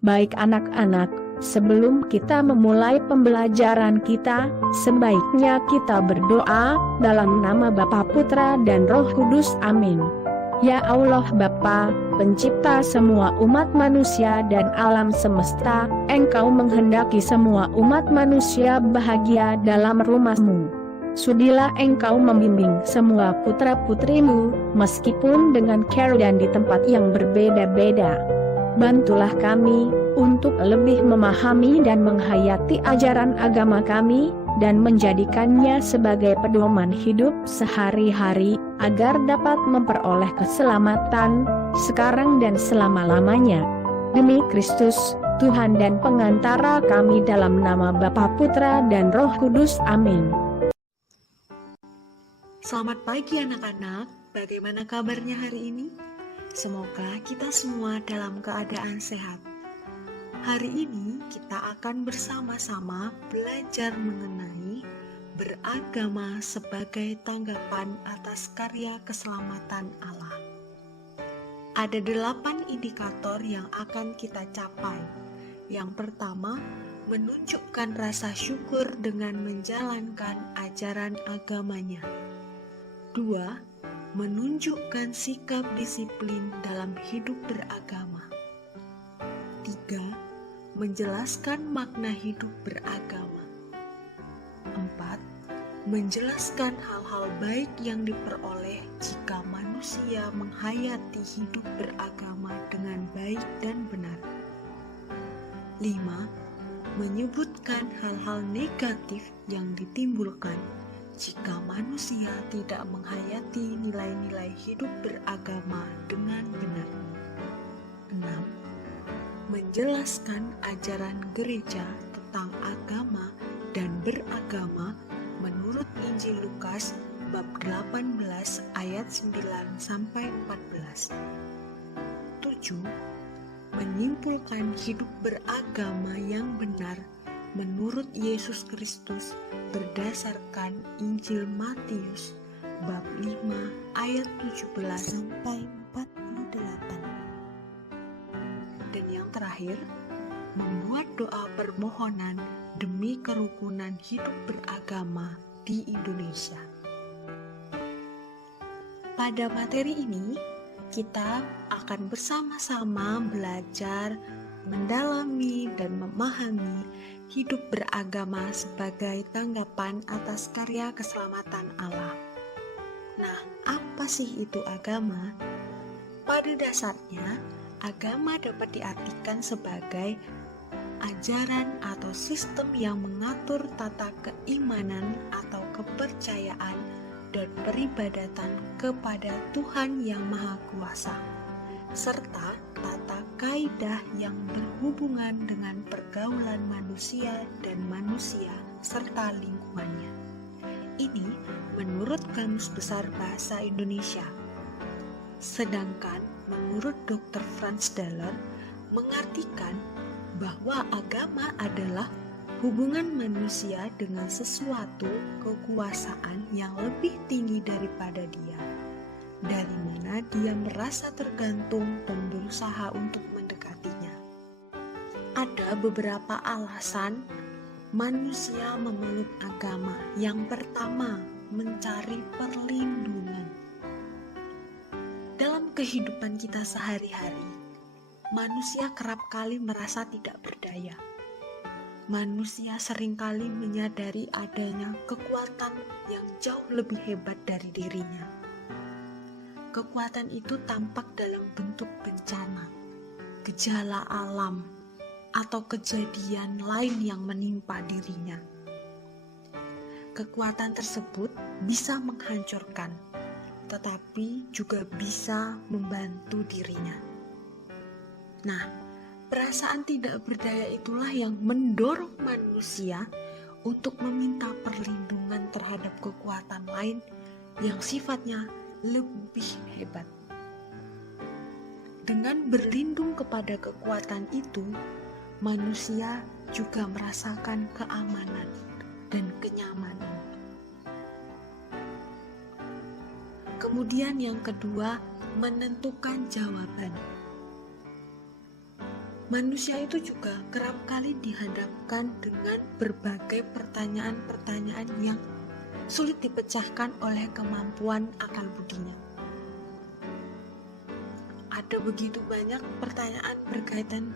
Baik anak-anak, sebelum kita memulai pembelajaran kita, sebaiknya kita berdoa dalam nama Bapa, Putra, dan Roh Kudus. Amin. Ya Allah Bapa, pencipta semua umat manusia dan alam semesta, Engkau menghendaki semua umat manusia bahagia dalam rumah-Mu. Sudilah Engkau membimbing semua putra-putrimu, meskipun dengan cara dan di tempat yang berbeda-beda. Bantulah kami untuk lebih memahami dan menghayati ajaran agama kami, dan menjadikannya sebagai pedoman hidup sehari-hari, agar dapat memperoleh keselamatan, sekarang dan selama-lamanya. Demi Kristus, Tuhan dan pengantara kami, dalam nama Bapa, Putra, dan Roh Kudus. Amin. Selamat pagi anak-anak, bagaimana kabarnya hari ini? Semoga kita semua dalam keadaan sehat. Hari ini kita akan bersama-sama belajar mengenai beragama sebagai tanggapan atas karya keselamatan Allah. Ada 8 indikator yang akan kita capai. Yang pertama, menunjukkan rasa syukur dengan menjalankan ajaran agamanya. 2. Menunjukkan sikap disiplin dalam hidup beragama. 3. Menjelaskan makna hidup beragama. 4. Menjelaskan hal-hal baik yang diperoleh jika manusia menghayati hidup beragama dengan baik dan benar. 5. Menyebutkan hal-hal negatif yang ditimbulkan jika manusia tidak menghayati nilai-nilai hidup beragama dengan benar. 6. Menjelaskan ajaran gereja tentang agama dan beragama menurut Injil Lukas bab 18 ayat 9-14. 7. Menyimpulkan hidup beragama yang benar menurut Yesus Kristus berdasarkan Injil Matius bab 5 ayat 17-48. Dan yang terakhir, membuat doa permohonan demi kerukunan hidup beragama di Indonesia. Pada materi ini, kita akan bersama-sama belajar mendalami dan memahami hidup beragama sebagai tanggapan atas karya keselamatan Allah. Nah, apa sih itu agama? Pada dasarnya, agama dapat diartikan sebagai ajaran atau sistem yang mengatur tata keimanan atau kepercayaan dan peribadatan kepada Tuhan yang Maha Kuasa, serta tata kaidah yang berhubungan dengan pergaulan manusia dan manusia serta lingkungannya. Ini menurut Kamus Besar Bahasa Indonesia. Sedangkan menurut Dr. Franz Dahler mengartikan bahwa agama adalah hubungan manusia dengan sesuatu kekuasaan yang lebih tinggi daripada dia, dari mana dia merasa tergantung dan berusaha untuk mendekatinya. Ada beberapa alasan manusia memeluk agama. Yang pertama, mencari perlindungan. Dalam kehidupan kita sehari-hari, manusia kerap kali merasa tidak berdaya. Manusia seringkali menyadari adanya kekuatan yang jauh lebih hebat dari dirinya. Kekuatan itu tampak dalam bentuk bencana, gejala alam, atau kejadian lain yang menimpa dirinya. Kekuatan tersebut bisa menghancurkan, tetapi juga bisa membantu dirinya. Nah, perasaan tidak berdaya itulah yang mendorong manusia untuk meminta perlindungan terhadap kekuatan lain yang sifatnya lebih hebat. Dengan berlindung kepada kekuatan itu, manusia juga merasakan keamanan dan kenyamanan. Kemudian yang kedua, menentukan jawaban. manusia itu juga kerap kali dihadapkan dengan berbagai pertanyaan-pertanyaan yang sulit dipecahkan oleh kemampuan akal budinya. Ada begitu banyak pertanyaan berkaitan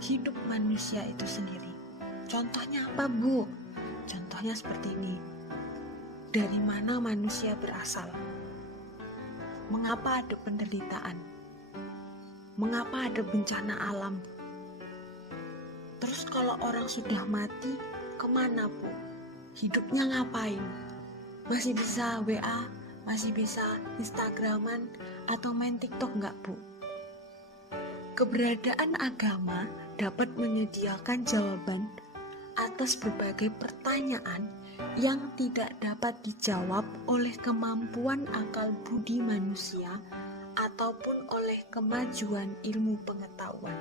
hidup manusia itu sendiri. Contohnya apa, Bu? Contohnya seperti ini. Dari mana manusia berasal? Mengapa ada penderitaan? Mengapa ada bencana alam? Terus kalau orang sudah mati, kemana, Bu? Hidupnya ngapain? Masih bisa WA? Masih bisa Instagraman? Atau main TikTok nggak, Bu? Keberadaan agama dapat menyediakan jawaban atas berbagai pertanyaan yang tidak dapat dijawab oleh kemampuan akal budi manusia ataupun oleh kemajuan ilmu pengetahuan.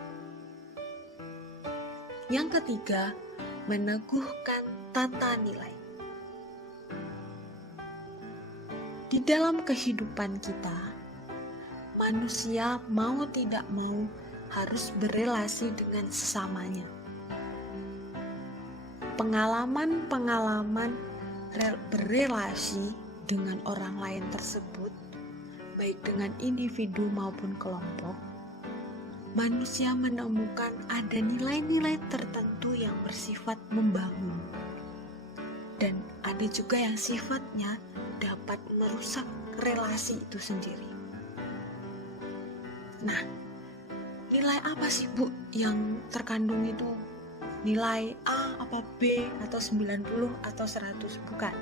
Yang ketiga, meneguhkan tata nilai. Di dalam kehidupan kita, manusia mau tidak mau harus berelasi dengan sesamanya. Pengalaman-pengalaman berelasi dengan orang lain tersebut, baik dengan individu maupun kelompok, manusia menemukan ada nilai-nilai tertentu yang bersifat membangun, dan ada juga yang sifatnya dapat merusak relasi itu sendiri. Nah, nilai apa sih, Bu, yang terkandung itu? Nilai A apa B atau 90 atau 100? Bukan.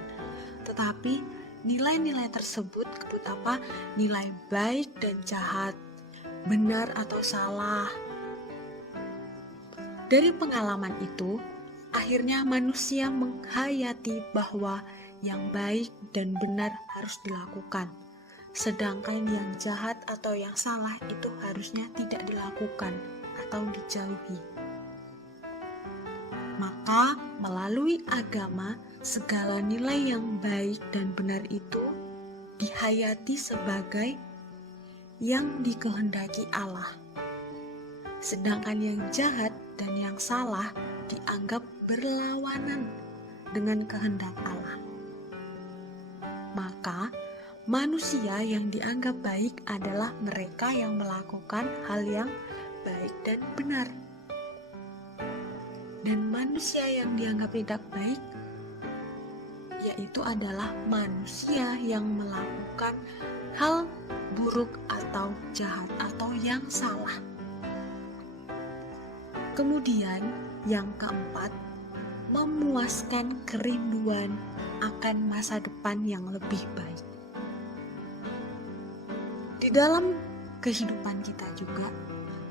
Tetapi nilai-nilai tersebut disebut apa? Nilai baik dan jahat, benar atau salah. Dari pengalaman itu, akhirnya manusia menghayati bahwa yang baik dan benar harus dilakukan, sedangkan yang jahat atau yang salah itu harusnya tidak dilakukan atau dijauhi. Maka melalui agama, segala nilai yang baik dan benar itu dihayati sebagai yang dikehendaki Allah, sedangkan yang jahat dan yang salah dianggap berlawanan dengan kehendak Allah. Maka manusia yang dianggap baik adalah mereka yang melakukan hal yang baik dan benar. Dan manusia yang dianggap tidak baik yaitu adalah manusia yang melakukan hal buruk atau jahat atau yang salah. Kemudian yang keempat, memuaskan kerinduan akan masa depan yang lebih baik. Di dalam kehidupan kita juga,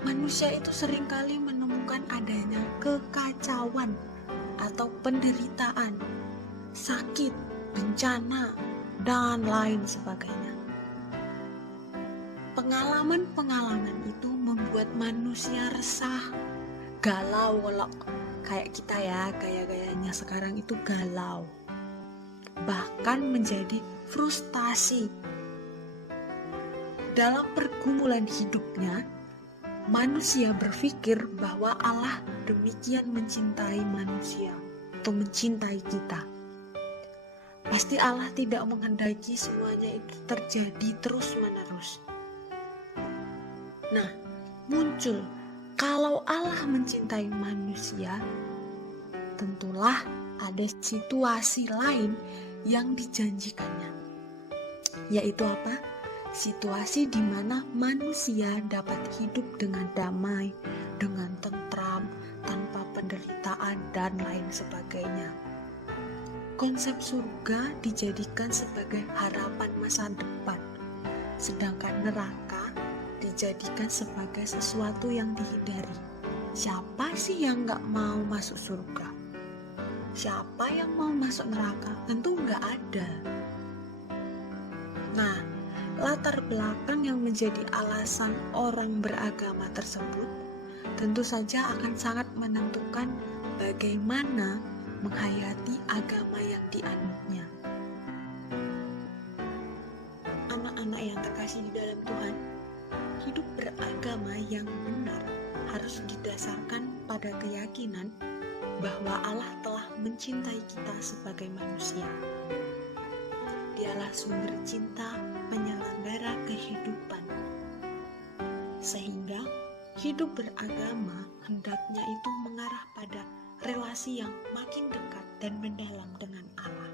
manusia itu seringkali menemukan adanya kekacauan atau penderitaan, sakit, bencana, dan lain sebagainya. Pengalaman-pengalaman itu membuat manusia resah, galau, kayak kita ya, gaya-gayanya sekarang itu galau, bahkan menjadi frustasi. Dalam pergumulan hidupnya, manusia berpikir bahwa Allah demikian mencintai manusia atau mencintai kita. Pasti Allah tidak menghendaki semuanya itu terjadi terus-menerus. Nah, muncul kalau Allah mencintai manusia, tentulah ada situasi lain yang dijanjikannya. Yaitu apa? Situasi di mana manusia dapat hidup dengan damai, dengan tentram, tanpa penderitaan, dan lain sebagainya. Konsep surga dijadikan sebagai harapan masa depan, sedangkan neraka dijadikan sebagai sesuatu yang dihindari. Siapa sih yang gak mau masuk surga? Siapa yang mau masuk neraka? Tentu gak ada. Nah, latar belakang yang menjadi alasan orang beragama tersebut tentu saja akan sangat menentukan bagaimana menghayati agama yang dianutnya. Anak-anak yang terkasih di dalam Tuhan, hidup beragama yang benar harus didasarkan pada keyakinan bahwa Allah telah mencintai kita sebagai manusia. Dialah sumber cinta penyelenggara kehidupan. Sehingga hidup beragama hendaknya itu mengarah pada relasi yang makin dekat dan mendalam dengan Allah.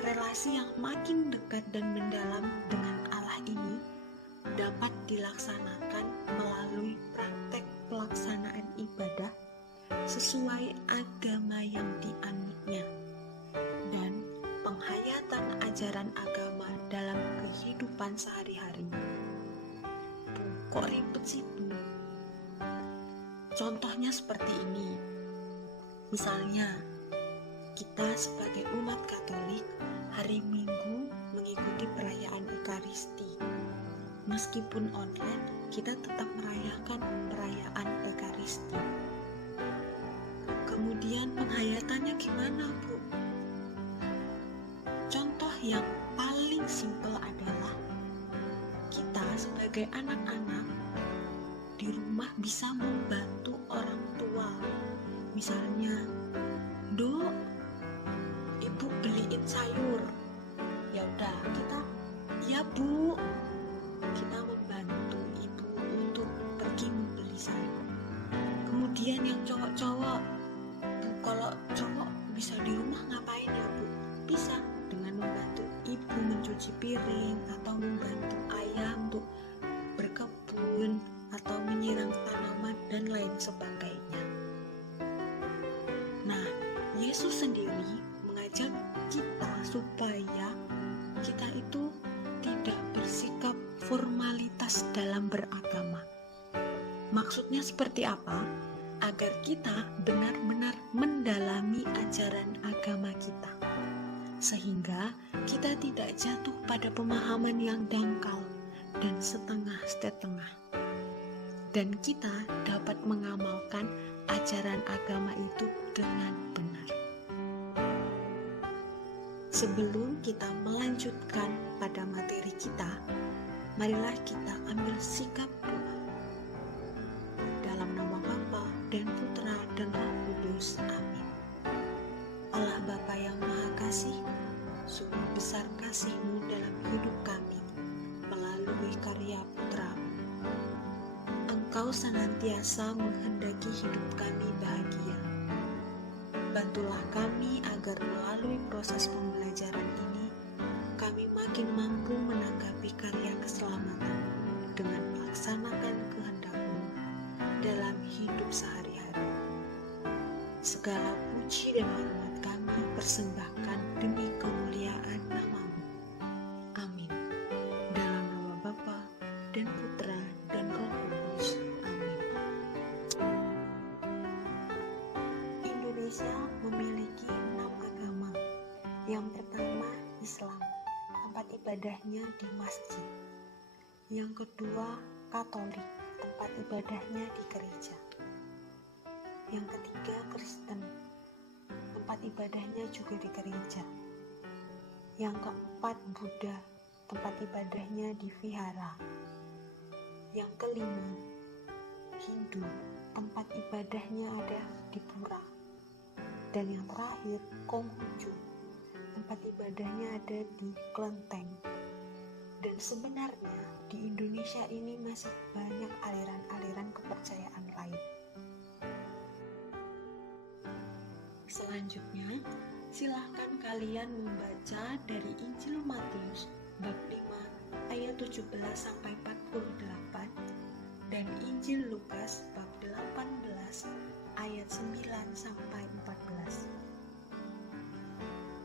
Relasi yang makin dekat dan mendalam dengan Allah ini dapat dilaksanakan melalui praktek pelaksanaan ibadah sesuai agama yang dianutnya dan penghayatan ajaran agama dalam kehidupan sehari-hari. Kok ribet sih, Bu? Contohnya seperti ini. Misalnya, kita sebagai umat Katolik hari Minggu mengikuti perayaan Ekaristi. Meskipun online, kita tetap merayakan perayaan Ekaristi. Kemudian penghayatannya gimana, Bu? Contoh yang paling simpel adalah kita sebagai anak-anak di rumah bisa membantu orang tua. Misalnya, Dok, Ibu beliin sayur. Ya udah, kita, ya Bu, kita membantu Ibu untuk pergi membeli sayur. Kemudian yang cowok-cowok, Bu, kalau cowok bisa di rumah ngapain ya Bu? Bisa dengan membantu Ibu mencuci piring atau membantu ayah untuk berkebun atau menyiram tanaman dan lain sebagainya. Nah, Yesus sendiri mengajak kita supaya kita itu tidak bersikap formalitas dalam beragama. Maksudnya seperti apa? Agar kita benar-benar mendalami ajaran agama kita, sehingga kita tidak jatuh pada pemahaman yang dangkal dan setengah-setengah, dan kita dapat mengamalkan ajaran agama itu dengan benar. Sebelum kita melanjutkan pada materi kita, marilah kita ambil sikap doa. Dalam nama Bapa dan Putra dan Roh Kudus. Amin. Allah Bapa yang Maha Kasih, sungguh besar kasih-Mu dalam hidup kami melalui karya Putra-Mu. Engkau senantiasa menghendaki hidup kami bahagia. Bantulah kami agar melalui proses pembelajaran ini, kami makin mampu menanggapi karya keselamatan dengan melaksanakan kehendak-Mu dalam hidup sehari-hari. Segala puji dan hormat kami persembahkan demi kemuliaan nama-Mu. Amin. Dalam nama Bapa dan Putra dan Roh Kudus. Amin. Indonesia memiliki 6 agama. Yang pertama, Islam. Tempat ibadahnya di masjid. Yang kedua, Katolik. Tempat ibadahnya di gereja. Yang ketiga, Kristen. Tempat ibadahnya juga di gereja. Yang keempat, Buddha. Tempat ibadahnya di vihara. Yang kelima, Hindu. Tempat ibadahnya ada di pura. Dan yang terakhir, Konghucu. Tempat ibadahnya ada di kelenteng. Dan sebenarnya di Indonesia ini masih banyak aliran-aliran kepercayaan lain. Selanjutnya, silahkan kalian membaca dari Injil Matius bab 5 ayat 17 sampai 48 dan Injil Lukas bab 18 ayat 9 sampai 14.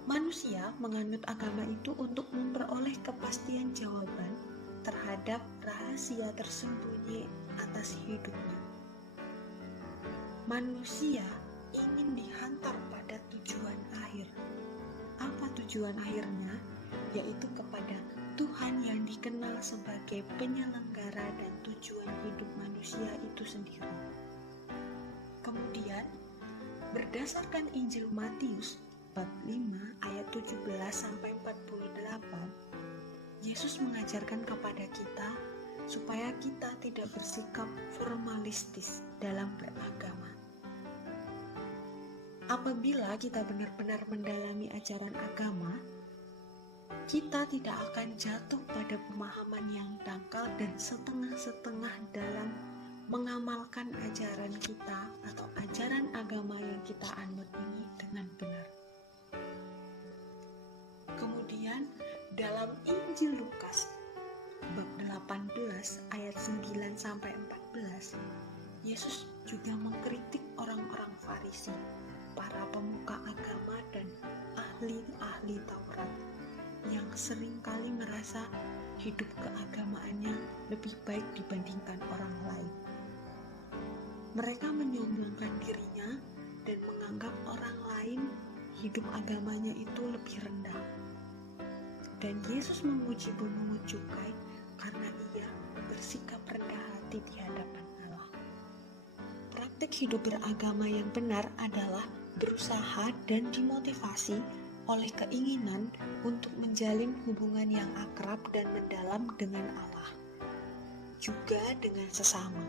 Manusia menganut agama itu untuk memperoleh kepastian jawaban terhadap rahasia tersembunyi atas hidupnya. Manusia ingin dihantar pada tujuan akhir. Apa tujuan akhirnya? Yaitu kepada Tuhan yang dikenal sebagai penyelenggara dan tujuan hidup manusia itu sendiri. Kemudian, berdasarkan Injil Matius bab 5 ayat 17 sampai 48, Yesus mengajarkan kepada kita supaya kita tidak bersikap formalistis dalam beragama. Apabila kita benar-benar mendalami ajaran agama, kita tidak akan jatuh pada pemahaman yang dangkal dan setengah-setengah dalam mengamalkan ajaran kita atau ajaran agama yang kita anut ini dengan benar. Kemudian dalam Injil Lukas bab 18 ayat 9 sampai 14, Yesus juga mengkritik orang-orang Farisi, para pemuka agama dan ahli-ahli Taurat yang seringkali merasa hidup keagamaannya lebih baik dibandingkan orang lain. Mereka menyombongkan dirinya dan menganggap orang lain hidup agamanya itu lebih rendah. Dan Yesus memuji pemungut cukai karena ia bersikap rendah hati di hadapan Allah. Praktik hidup beragama yang benar adalah berusaha dan dimotivasi oleh keinginan untuk menjalin hubungan yang akrab dan mendalam dengan Allah, juga dengan sesama.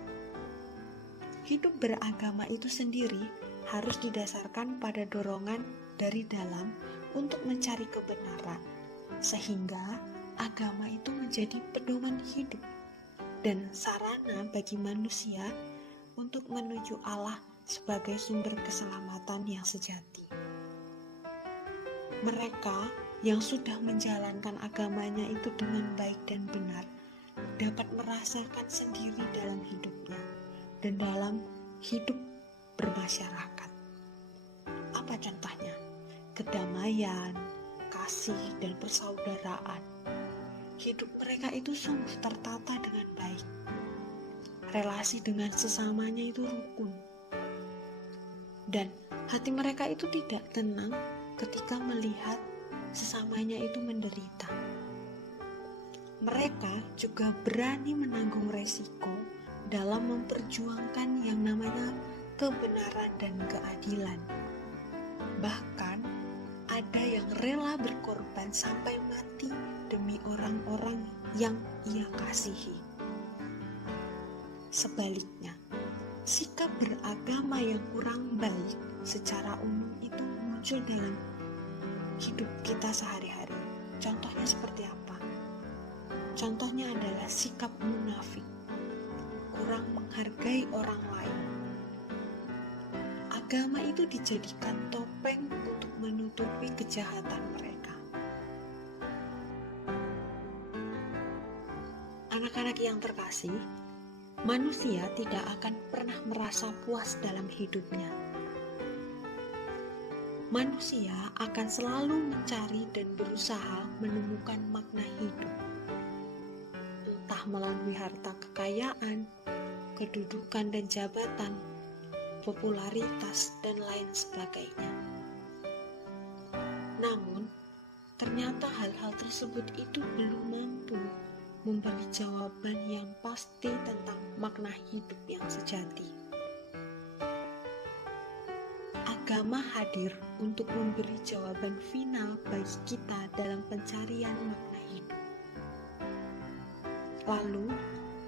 Hidup beragama itu sendiri harus didasarkan pada dorongan dari dalam untuk mencari kebenaran, sehingga agama itu menjadi pedoman hidup dan sarana bagi manusia untuk menuju Allah sebagai sumber keselamatan yang sejati. Mereka yang sudah menjalankan agamanya itu dengan baik dan benar dapat merasakan sendiri dalam hidupnya dan dalam hidup bermasyarakat. Apa contohnya? Kedamaian, kasih, dan persaudaraan. Hidup mereka itu sungguh tertata dengan baik. Relasi dengan sesamanya itu rukun. Dan hati mereka itu tidak tenang ketika melihat sesamanya itu menderita. Mereka juga berani menanggung resiko dalam memperjuangkan yang namanya kebenaran dan keadilan. Bahkan ada yang rela berkorban sampai mati demi orang-orang yang ia kasihi. Sebaliknya, sikap beragama yang kurang baik secara umum itu muncul dalam hidup kita sehari-hari. Contohnya seperti apa? Contohnya adalah sikap munafik, kurang menghargai orang lain. Agama itu dijadikan topeng untuk menutupi kejahatan mereka. Anak-anak yang terkasih, manusia tidak akan pernah merasa puas dalam hidupnya. Manusia akan selalu mencari dan berusaha menemukan makna hidup, entah melalui harta kekayaan, kedudukan dan jabatan, popularitas, dan lain sebagainya. Namun, ternyata hal-hal tersebut itu belum mampu memberi jawaban yang pasti tentang makna hidup yang sejati. Agama hadir untuk memberi jawaban final bagi kita dalam pencarian makna hidup. Lalu,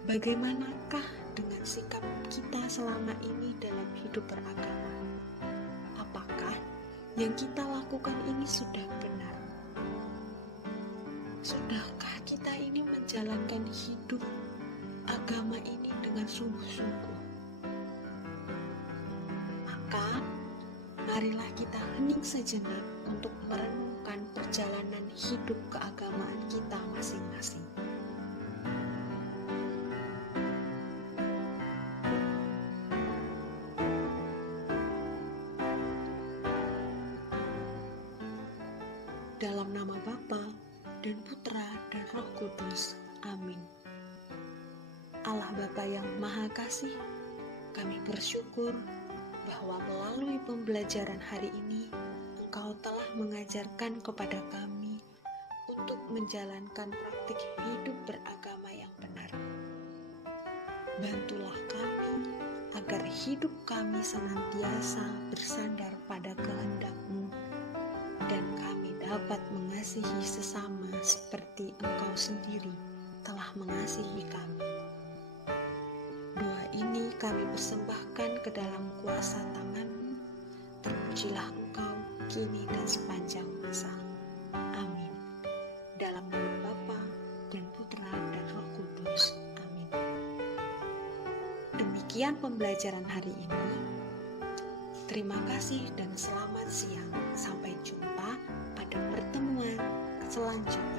bagaimanakah dengan sikap kita selama ini dalam hidup beragama? Apakah yang kita lakukan ini sudah benar? Sudahkah kita ini menjalankan hidup agama ini dengan sungguh-sungguh? Maka, marilah kita hening sejenak untuk merenungkan perjalanan hidup keagamaan kita masing-masing. Dalam nama Bapa dan Putra dan Roh Kudus. Amin. Allah Bapa yang Maha Kasih, kami bersyukur bahwa melalui pembelajaran hari ini, Engkau telah mengajarkan kepada kami untuk menjalankan praktik hidup beragama yang benar. Bantulah kami agar hidup kami senantiasa bersandar pada kehendak-Mu dan kami dapat mengasihi sesama seperti Engkau sendiri telah mengasihi kami. Doa ini kami persembahkan ke dalam kuasa tangan-Mu. Terpujilah Engkau kini dan sepanjang masa. Amin. Dalam nama Bapa dan Putra dan Roh Kudus. Amin. Demikian pembelajaran hari ini. Terima kasih dan selamat siang. Sampai jumpa pada pertemuan selanjutnya.